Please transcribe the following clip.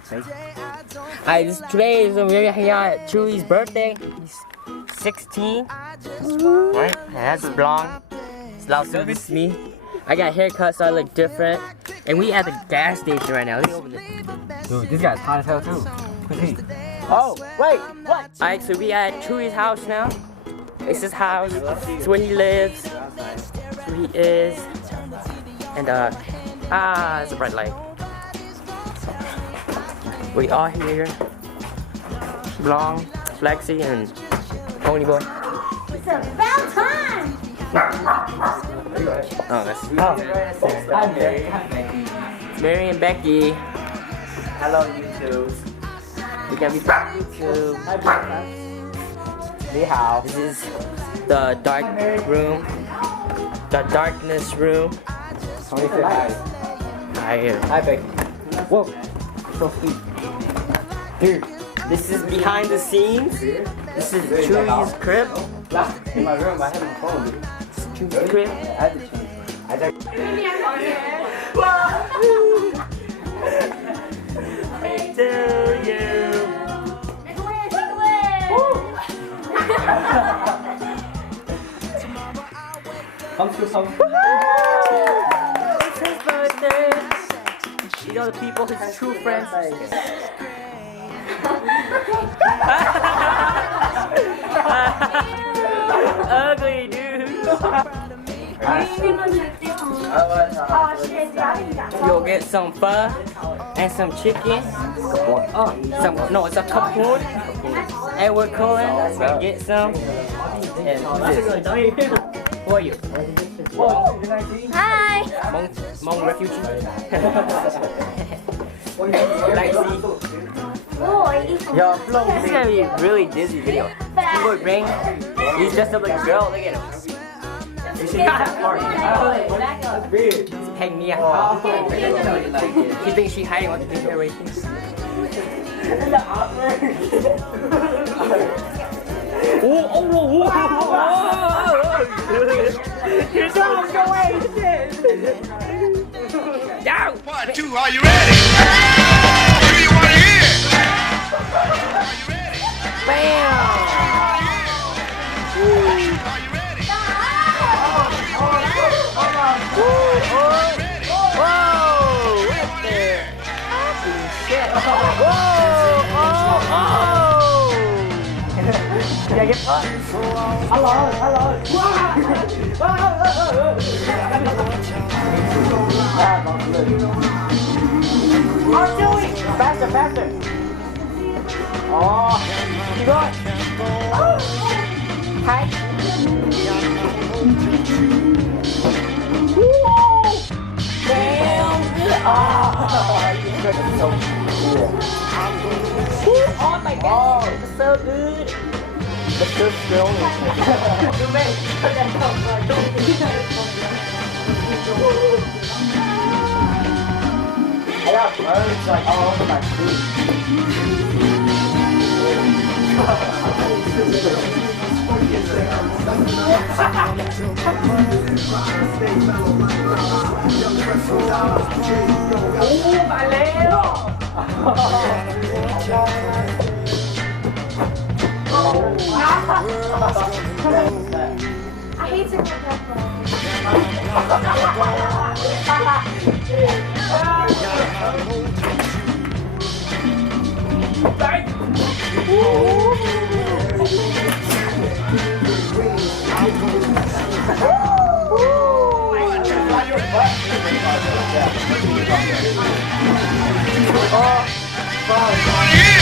birthday. Today is we're hanging out at Chewys' birthday. He's 16. Right? And that's blonde. It's loud service me. I got haircut so I look different. And we at the gas station right now. Look over there. Dude, this guy's hot as hell too. Oh, wait, what? Alright, so we at Chewys' house now. It's his house. It's where he lives. It's where he is. And it's a bright light. We are here. Long, Flexi, and Pony Boy. It's about time! Oh, that's Hi, Mary. Mary and Becky. Hello, YouTube. We can be back YouTube. This is the dark room. The darkness room. Tony, say hi. Hi. Hi, Becky. Whoa, so sweet. Dude, this is behind the scenes. This is Chewys' crib. In my room, I have my phone, dude. Chewys' crib. I had to change. Hey to you. Come to. It's his birthday. These are the people, his true friends. Ugly, dude. You'll get some pho and some chicken. It's a capoon. And we're going to get some. And this. Who are you? Hi! Hmong refugee. Yo, this is gonna be a really dizzy video. He would bring. He's dressed up like a girl. Look at him. You should have a party. He's pegging me out. He thinks she's hiding on the decoration. You're so wasted. Down. 1, 2, are you ready? Do you want to hear? Are you ready? Bam. Are you ready? Whoa! Right there. Holy shit. Whoa! Did I get caught? Hello. Faster. Oh, you got it. Hi. Damn. Oh my god, it's so good. It's so strong. I got birds like all over my feet. Valeu! I hate to go Are you ready?